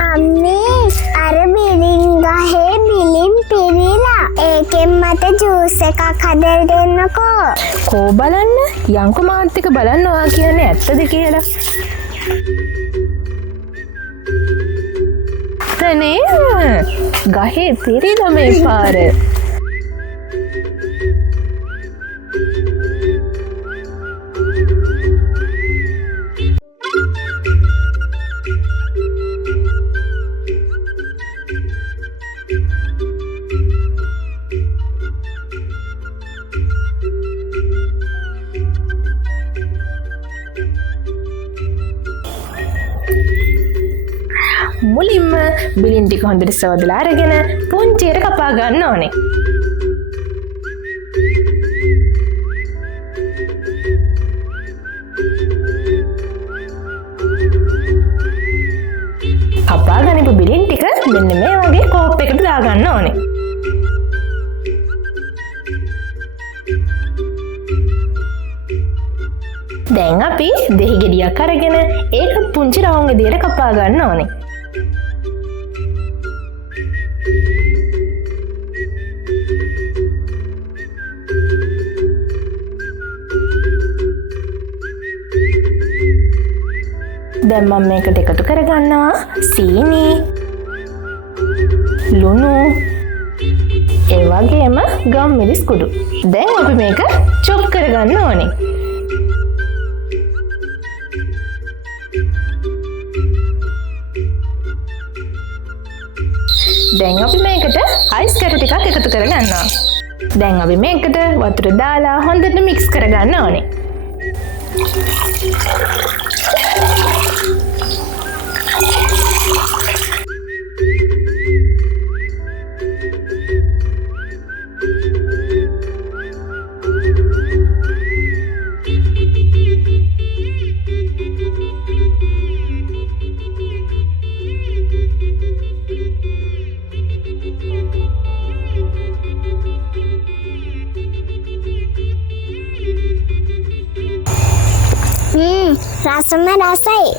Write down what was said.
අම්මේ අර බිලින් ගහේ බිලින් පිරීලා ඒකෙන් මට ජූස් එකක් හදලා දෙන්නකෝ. කෝ බලන්න යංකු මාත්තික බලන්න ඔයා කියන්නේ ඇත්තද කියලා. තනේ ගහේ පිරීලා මේ පාර. මුලින්ම බිලින් ටික හොඳට සෝදලා අරගෙන පුංචියට කපා ගන්න ඕනේ. කපා ගනිපු බිලින් ටික මෙන්න මේ වගේ කෝප් එකකට දාගන්න ඕනේ. දැන් අපි දෙහි ගෙඩියක් අරගෙන ඒක පුංචි රවුම් විදියට කපා ගන්න ඕනේ. දැන් මම මේකට එකතු කරගන්නවා සීනි, ලුණු, ඒ වගේම ගම් මිරිස් කුඩු. දැන් අපි මේක චොප් කරගන්න ඕනේ. දැන් අපි මේකට අයිස් කැටු ටිකක් එකතු කරගන්නවා. දැන් අපි මේකට වතුර දාලා හොඳට මික්ස් කරගන්න ඕනේ. රසම රසයි.